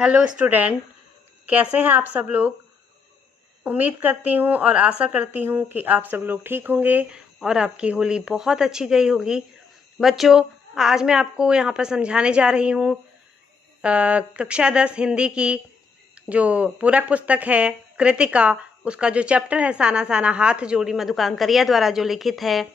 Hello student, कैसे हैं आप सब लोग। उम्मीद करती हूँ और आशा करती हूँ कि आप सब लोग ठीक होंगे और आपकी होली बहुत अच्छी गई होगी। बच्चों, आज मैं आपको यहाँ पर समझाने जा रही हूँ कक्षा 10 हिंदी की जो पूरक पुस्तक है कृतिका, उसका जो चैप्टर है साना साना हाथ जोड़ी मधुकांकरिया द्वारा जो लिखित है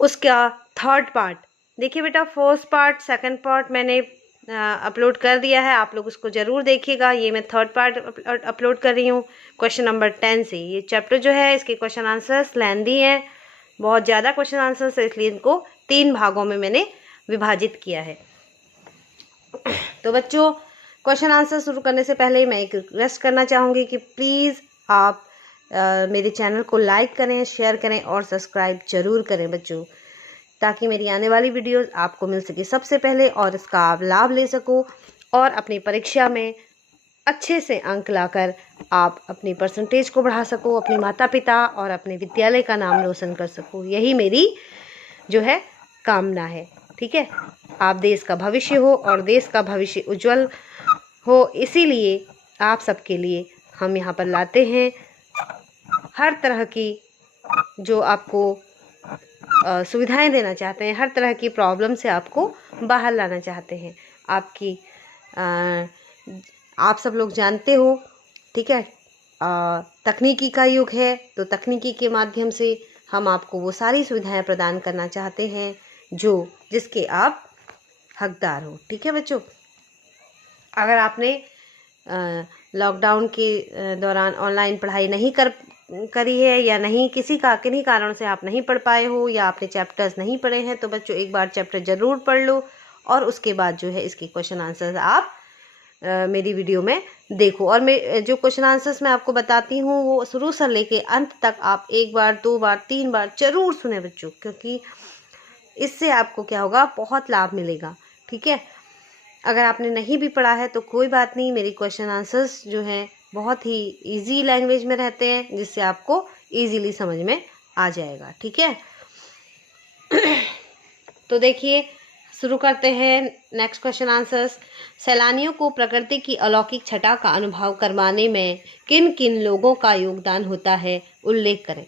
उसका थर्ड पार्ट। देखिए बेटा, फर्स्ट पार्ट सेकंड पार्ट मैंने अपलोड कर दिया है, आप लोग उसको ज़रूर देखिएगा। ये मैं थर्ड पार्ट अपलोड कर रही हूँ क्वेश्चन नंबर 10 से। ये चैप्टर जो है इसके क्वेश्चन आंसर्स लेंदी हैं, बहुत ज़्यादा क्वेश्चन आंसर्स है, इसलिए इनको 3 भागों में मैंने विभाजित किया है। तो बच्चों, क्वेश्चन आंसर शुरू करने से पहले मैं एक रिक्वेस्ट करना चाहूँगी कि प्लीज़ आप मेरे चैनल को लाइक करें, शेयर करें और सब्सक्राइब जरूर करें बच्चों, ताकि मेरी आने वाली वीडियोस आपको मिल सके सबसे पहले और इसका आप लाभ ले सको और अपनी परीक्षा में अच्छे से अंक लाकर आप अपनी परसेंटेज को बढ़ा सको, अपने माता पिता और अपने विद्यालय का नाम रोशन कर सको। यही मेरी जो है कामना है। ठीक है, आप देश का भविष्य हो और देश का भविष्य उज्जवल हो, इसीलिए आप सबके लिए हम यहाँ पर लाते हैं हर तरह की जो आपको सुविधाएं देना चाहते हैं, हर तरह की प्रॉब्लम से आपको बाहर लाना चाहते हैं। आप सब लोग जानते हो, ठीक है, तकनीकी का युग है, तो तकनीकी के माध्यम से हम आपको वो सारी सुविधाएं प्रदान करना चाहते हैं जिसके आप हकदार हो। ठीक है बच्चों, अगर आपने लॉकडाउन के दौरान ऑनलाइन पढ़ाई नहीं करी है या किन्हीं कारण से आप नहीं पढ़ पाए हो या आपने चैप्टर्स नहीं पढ़े हैं, तो बच्चों एक बार चैप्टर ज़रूर पढ़ लो और उसके बाद जो है इसके क्वेश्चन आंसर्स आप मेरी वीडियो में देखो। और मैं जो क्वेश्चन आंसर्स मैं आपको बताती हूँ वो शुरू से लेके अंत तक आप 1 बार 2 बार 3 बार ज़रूर सुने बच्चों, क्योंकि इससे आपको क्या होगा, बहुत लाभ मिलेगा। ठीक है, अगर आपने नहीं भी पढ़ा है तो कोई बात नहीं, मेरी क्वेश्चन आंसर्स जो हैं बहुत ही इजी लैंग्वेज में रहते हैं, जिससे आपको इजीली समझ में आ जाएगा। ठीक है, तो देखिए शुरू करते हैं नेक्स्ट क्वेश्चन आंसर्स। सैलानियों को प्रकृति की अलौकिक छटा का अनुभव करवाने में किन किन लोगों का योगदान होता है, उल्लेख करें।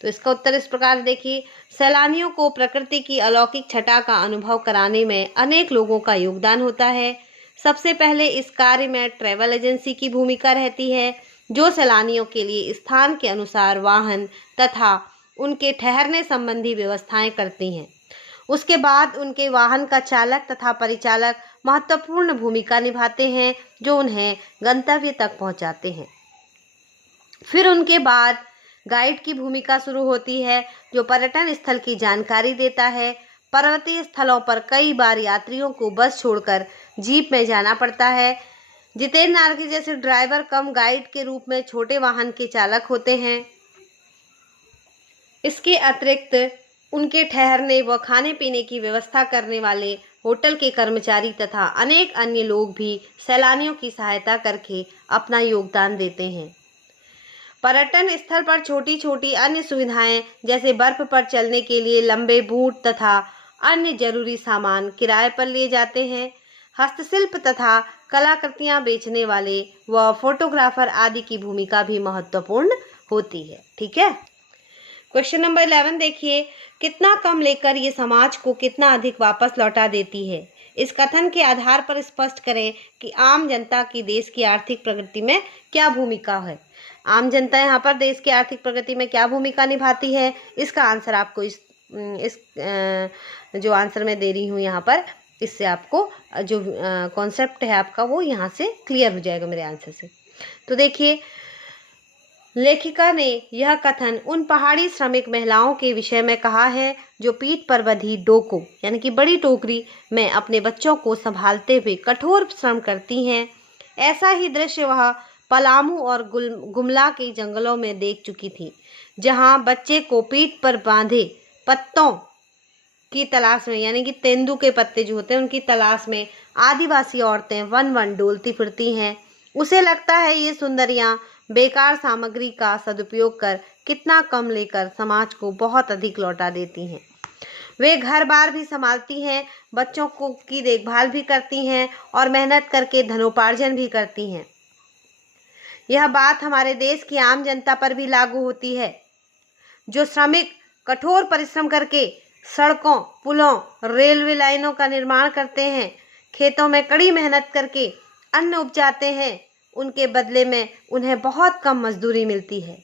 तो इसका उत्तर इस प्रकार देखिए, सैलानियों को प्रकृति की अलौकिक छटा का अनुभव कराने में अनेक लोगों का योगदान होता है। सबसे पहले इस कार्य में ट्रैवल एजेंसी की भूमिका रहती है, जो सैलानियों के लिए स्थान के अनुसार वाहन तथा उनके ठहरने संबंधी व्यवस्थाएं करती हैं। उसके बाद उनके वाहन का चालक तथा परिचालक महत्वपूर्ण भूमिका निभाते हैं, जो उन्हें गंतव्य तक पहुंचाते हैं। फिर उनके बाद गाइड की भूमिका शुरू होती है, जो पर्यटन स्थल की जानकारी देता है। पर्वतीय स्थलों पर कई बार यात्रियों को बस छोड़कर जीप में जाना पड़ता है। जितेंद्र नार्गी जैसे ड्राइवर कम गाइड के रूप में छोटे वाहन के चालक होते हैं। इसके अतिरिक्त उनके ठहरने व खाने पीने की व्यवस्था करने वाले होटल के कर्मचारी तथा अनेक अन्य लोग भी सैलानियों की सहायता करके अपना योगदान देते हैं। पर्यटन स्थल पर छोटी छोटी अन्य सुविधाएं जैसे बर्फ पर चलने के लिए लंबे बूट तथा अन्य जरूरी सामान किराए पर लिए जाते हैं। हस्तशिल्प तथा कलाकृतियां बेचने वाले व फोटोग्राफर आदि की भूमिका भी महत्वपूर्ण होती है। ठीक है, क्वेश्चन नंबर 11 देखिए, कितना कम लेकर ये समाज को कितना अधिक वापस लौटा देती है। इस कथन के आधार पर स्पष्ट करें कि आम जनता की देश की आर्थिक प्रगति में क्या भूमिका है। आम जनता यहाँ पर देश की आर्थिक प्रगति में क्या भूमिका निभाती है, इसका आंसर आपको इस जो आंसर मैं दे रही हूँ यहाँ पर, इससे आपको जो कॉन्सेप्ट है आपका वो यहाँ से क्लियर हो जाएगा मेरे आंसर से। तो देखिए, लेखिका ने यह कथन उन पहाड़ी श्रमिक महिलाओं के विषय में कहा है जो पीठ पर बंधी डोको यानी कि बड़ी टोकरी में अपने बच्चों को संभालते हुए कठोर श्रम करती हैं। ऐसा ही दृश्य वह पलामू और गुमला के जंगलों में देख चुकी थी, जहां बच्चे को पीठ पर बांधे पत्तों की तलाश में यानी कि तेंदू के पत्ते जो होते हैं उनकी तलाश में आदिवासी औरतें वन वन डोलती फिरती हैं। उसे लगता है ये सुंदरियां बेकार सामग्री का सदुपयोग कर कितना कम लेकर समाज को बहुत अधिक लौटा देती हैं। वे घर बार भी संभालती हैं, बच्चों को की देखभाल भी करती हैं और मेहनत करके धनोपार्जन भी करती हैं। यह बात हमारे देश की आम जनता पर भी लागू होती है, जो श्रमिक कठोर परिश्रम करके सड़कों, पुलों, रेलवे लाइनों का निर्माण करते हैं, खेतों में कड़ी मेहनत करके अन्न उपजाते हैं। उनके बदले में उन्हें बहुत कम मजदूरी मिलती है,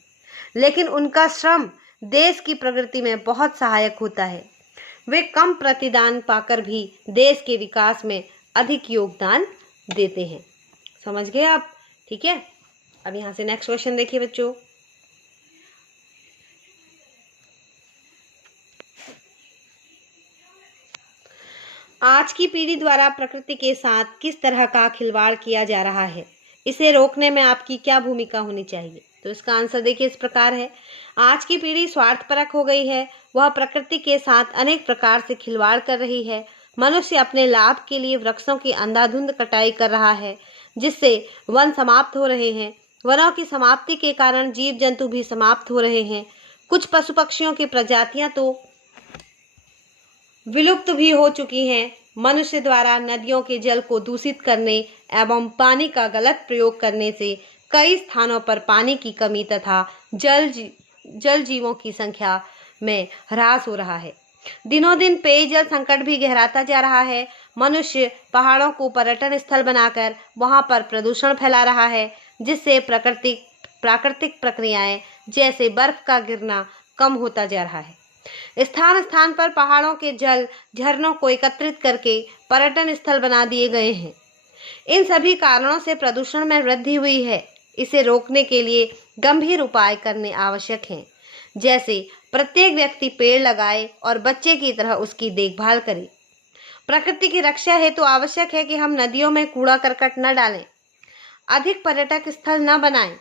लेकिन उनका श्रम देश की प्रगति में बहुत सहायक होता है। वे कम प्रतिदान पाकर भी देश के विकास में अधिक योगदान देते हैं। समझ गए आप? ठीक है, अब यहाँ से नेक्स्ट क्वेश्चन देखिए बच्चों। आज की पीढ़ी द्वारा प्रकृति के साथ किस तरह का खिलवाड़ किया जा रहा है, इसे रोकने में आपकी क्या भूमिका होनी चाहिए? तो इसका आंसर देखिए इस प्रकार है। आज की पीढ़ी स्वार्थपरक हो गई है। वह प्रकृति के साथ अनेक प्रकार से खिलवाड़ कर रही है। मनुष्य अपने लाभ के लिए वृक्षों की अंधाधुंध कटाई कर रहा है, जिससे वन समाप्त हो रहे हैं। वनों की समाप्ति के कारण जीव जंतु भी समाप्त हो रहे हैं। कुछ पशु पक्षियों की प्रजातियां तो विलुप्त भी हो चुकी हैं। मनुष्य द्वारा नदियों के जल को दूषित करने एवं पानी का गलत प्रयोग करने से कई स्थानों पर पानी की कमी तथा जल जीवों की संख्या में ह्रास हो रहा है। दिनों दिन पेयजल संकट भी गहराता जा रहा है। मनुष्य पहाड़ों को पर्यटन स्थल बनाकर वहां पर प्रदूषण फैला रहा है, जिससे प्राकृतिक प्रक्रियाएं जैसे बर्फ का गिरना कम होता जा रहा है। स्थान स्थान पर पहाड़ों के जल झरनों को एकत्रित करके पर्यटन स्थल बना दिए गए हैं। इन सभी कारणों से प्रदूषण में वृद्धि हुई है। इसे रोकने के लिए गंभीर उपाय करने आवश्यक हैं, जैसे प्रत्येक व्यक्ति पेड़ लगाए और बच्चे की तरह उसकी देखभाल करे। प्रकृति की रक्षा हेतु तो आवश्यक है कि हम नदियों में कूड़ा करकट न डालें, अधिक पर्यटक स्थल न बनाएं,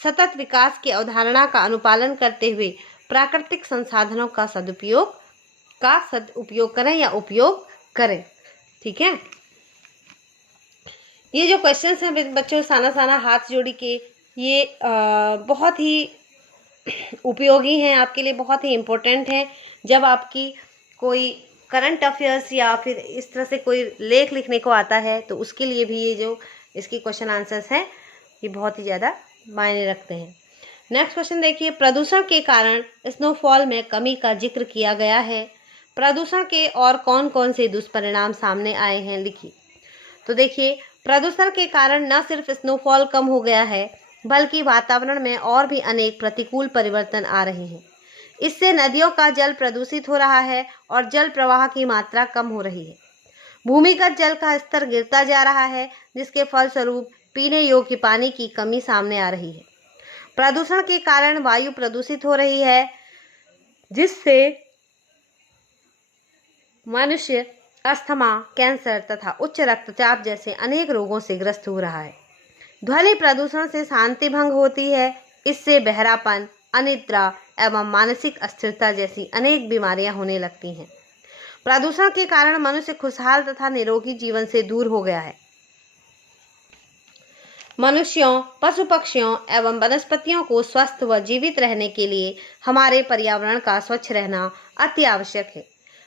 सतत विकास की अवधारणा का अनुपालन करते हुए प्राकृतिक संसाधनों का सदुपयोग करें या उपयोग करें। ठीक है, ये जो क्वेश्चन हैं बच्चों साना हाथ जोड़ी के, ये बहुत ही उपयोगी हैं आपके लिए, बहुत ही इम्पोर्टेंट हैं। जब आपकी कोई करंट अफेयर्स या फिर इस तरह से कोई लेख लिखने को आता है, तो उसके लिए भी ये जो इसकी क्वेश्चन आंसर्स हैं ये बहुत ही ज़्यादा मायने रखते हैं। नेक्स्ट क्वेश्चन देखिए। प्रदूषण के कारण स्नोफॉल में कमी का जिक्र किया गया है। प्रदूषण के और कौन कौन से दुष्परिणाम सामने आए हैं, लिखिए। तो देखिए, प्रदूषण के कारण न सिर्फ स्नोफॉल कम हो गया है, बल्कि वातावरण में और भी अनेक प्रतिकूल परिवर्तन आ रहे हैं। इससे नदियों का जल प्रदूषित हो रहा है और जल प्रवाह की मात्रा कम हो रही है। भूमिगत जल का स्तर गिरता जा रहा है, जिसके फलस्वरूप पीने योग्य पानी की कमी सामने आ रही है। प्रदूषण के कारण वायु प्रदूषित हो रही है, जिससे मनुष्य अस्थमा, कैंसर तथा उच्च रक्तचाप जैसे अनेक रोगों से ग्रस्त हो रहा है। ध्वनि प्रदूषण से शांति भंग होती है। इससे बहरापन, अनिद्रा एवं मानसिक अस्थिरता जैसी अनेक बीमारियां होने लगती हैं। प्रदूषण के कारण मनुष्य खुशहाल तथा निरोगी जीवन से दूर हो गया है। मनुष्यों, पशु पक्षियों एवं वनस्पतियों को स्वस्थ व जीवित रहने के लिए हमारे पर्यावरण का स्वच्छ रहना अति आवश्यक है।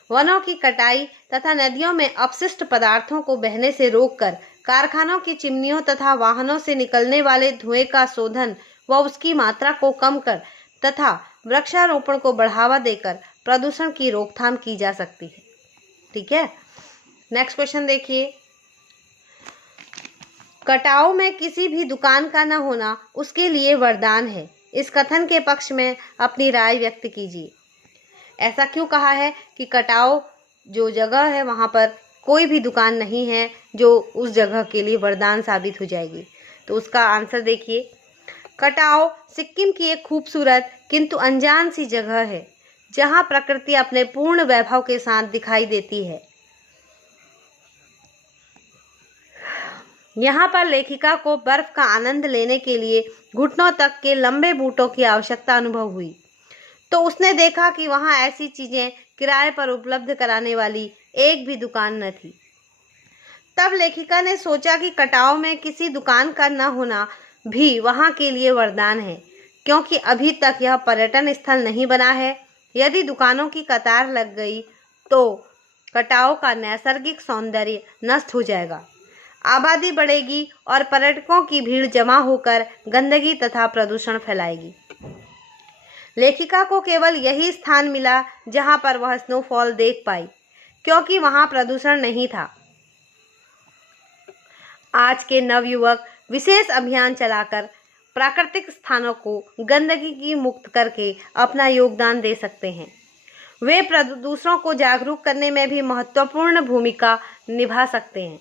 वनों की कटाई तथा नदियों में अपशिष्ट पदार्थों को बहने से रोककर कारखानों की चिमनियों तथा वाहनों से निकलने वाले धुएं का शोधन व उसकी मात्रा को कम कर तथा वृक्षारोपण को बढ़ावा देकर प्रदूषण की रोकथाम की जा सकती है। ठीक है, नेक्स्ट क्वेश्चन देखिए। कटाव में किसी भी दुकान का न होना उसके लिए वरदान है। इस कथन के पक्ष में अपनी राय व्यक्त कीजिए। ऐसा क्यों कहा है कि कटाव जो जगह है वहाँ पर कोई भी दुकान नहीं है जो उस जगह के लिए वरदान साबित हो जाएगी? तो उसका आंसर देखिए। कटाव सिक्किम की एक खूबसूरत किंतु अनजान सी जगह है, जहाँ प्रकृति अपने पूर्ण वैभव के साथ दिखाई देती है। यहाँ पर लेखिका को बर्फ का आनंद लेने के लिए घुटनों तक के लंबे बूटों की आवश्यकता अनुभव हुई, तो उसने देखा कि वहाँ ऐसी चीजें किराए पर उपलब्ध कराने वाली एक भी दुकान न थी। तब लेखिका ने सोचा कि कटाव में किसी दुकान का न होना भी वहाँ के लिए वरदान है, क्योंकि अभी तक यह पर्यटन स्थल नहीं बना है। यदि दुकानों की कतार लग गई तो कटाव का नैसर्गिक सौंदर्य नष्ट हो जाएगा, आबादी बढ़ेगी और पर्यटकों की भीड़ जमा होकर गंदगी तथा प्रदूषण फैलाएगी। लेखिका को केवल यही स्थान मिला जहां पर वह स्नोफॉल देख पाई, क्योंकि वहां प्रदूषण नहीं था। आज के नवयुवक विशेष अभियान चलाकर प्राकृतिक स्थानों को गंदगी की मुक्त करके अपना योगदान दे सकते हैं। वे दूसरों को जागरूक करने में भी महत्वपूर्ण भूमिका निभा सकते हैं।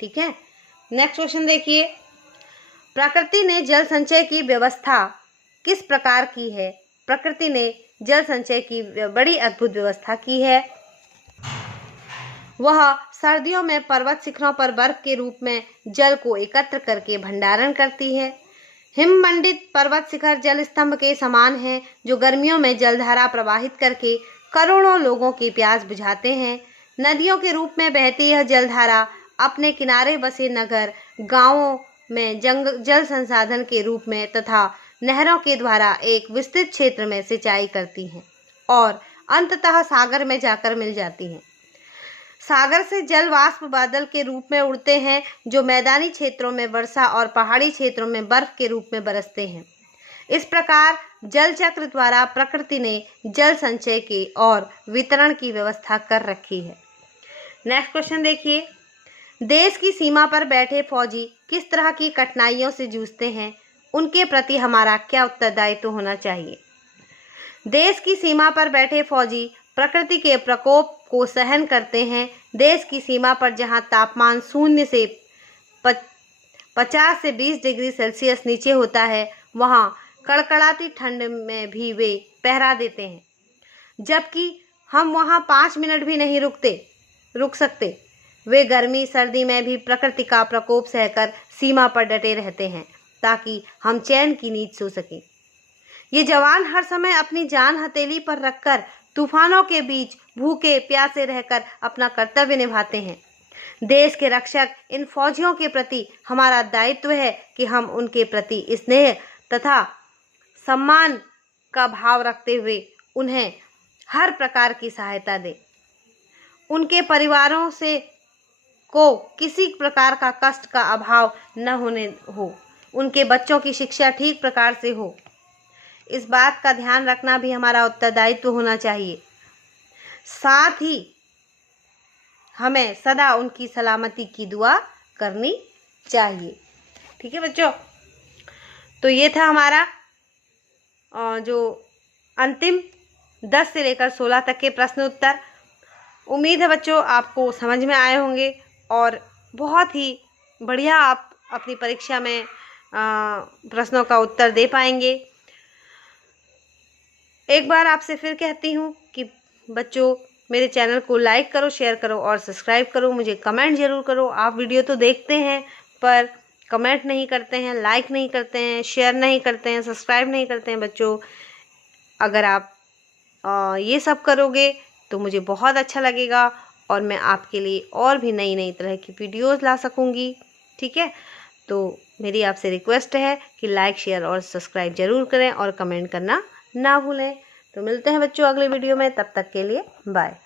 ठीक है, नेक्स्ट क्वेश्चन देखिए। प्रकृति ने जल संचय की व्यवस्था किस प्रकार की है? प्रकृति ने जल संचय की बड़ी अद्भुत व्यवस्था की है। वह सर्दियों में पर्वत शिखरों पर बर्फ के रूप में जल को एकत्र करके भंडारण करती है। हिममंडित पर्वत शिखर जल स्तंभ के समान हैं, जो गर्मियों में जलधारा प्रवाहित करके करोड़ों लोगों की प्यास बुझाते हैं। नदियों के रूप में बहती यह जलधारा अपने किनारे बसे नगर, गांवों में जल संसाधन के रूप में तथा नहरों के द्वारा एक विस्तृत क्षेत्र में सिंचाई करती हैं और अंततः सागर में जाकर मिल जाती हैं। सागर से जल वाष्प बादल के रूप में उड़ते हैं, जो मैदानी क्षेत्रों में वर्षा और पहाड़ी क्षेत्रों में बर्फ के रूप में बरसते हैं। इस प्रकार जल चक्र द्वारा प्रकृति ने जल संचय के और वितरण की व्यवस्था कर रखी है। नेक्स्ट क्वेश्चन देखिए। देश की सीमा पर बैठे फौजी किस तरह की कठिनाइयों से जूझते हैं? उनके प्रति हमारा क्या उत्तरदायित्व होना चाहिए? देश की सीमा पर बैठे फौजी प्रकृति के प्रकोप को सहन करते हैं। देश की सीमा पर जहां तापमान 0 से 50 से 20 डिग्री सेल्सियस नीचे होता है, वहां कड़कड़ाती ठंड में भी वे पहरा देते हैं, जबकि हम वहां 5 मिनट भी नहीं रुक सकते। वे गर्मी सर्दी में भी प्रकृति का प्रकोप सहकर सीमा पर डटे रहते हैं, ताकि हम चैन की नींद सो सकें। ये जवान हर समय अपनी जान हथेली पर रखकर तूफानों के बीच भूखे प्यासे रहकर अपना कर्तव्य निभाते हैं। देश के रक्षक इन फौजियों के प्रति हमारा दायित्व है कि हम उनके प्रति स्नेह तथा सम्मान का भाव रखते हुए उन्हें हर प्रकार की सहायता दें। उनके परिवारों से को किसी प्रकार का कष्ट का अभाव न होने हो, उनके बच्चों की शिक्षा ठीक प्रकार से हो, इस बात का ध्यान रखना भी हमारा उत्तरदायित्व होना चाहिए। साथ ही हमें सदा उनकी सलामती की दुआ करनी चाहिए। ठीक है बच्चों, तो ये था हमारा जो अंतिम 10 से लेकर 16 तक के प्रश्न उत्तर। उम्मीद है बच्चों आपको समझ में आए होंगे और बहुत ही बढ़िया आप अपनी परीक्षा में प्रश्नों का उत्तर दे पाएंगे। एक बार आपसे फिर कहती हूँ कि बच्चों मेरे चैनल को लाइक करो, शेयर करो और सब्सक्राइब करो। मुझे कमेंट ज़रूर करो। आप वीडियो तो देखते हैं पर कमेंट नहीं करते हैं, लाइक नहीं करते हैं, शेयर नहीं करते हैं, सब्सक्राइब नहीं करते हैं। बच्चों अगर आप ये सब करोगे तो मुझे बहुत अच्छा लगेगा और मैं आपके लिए और भी नई तरह की वीडियोस ला सकूँगी। ठीक है, तो मेरी आपसे रिक्वेस्ट है कि लाइक, शेयर और सब्सक्राइब ज़रूर करें और कमेंट करना ना भूलें। तो मिलते हैं बच्चों अगले वीडियो में, तब तक के लिए बाय।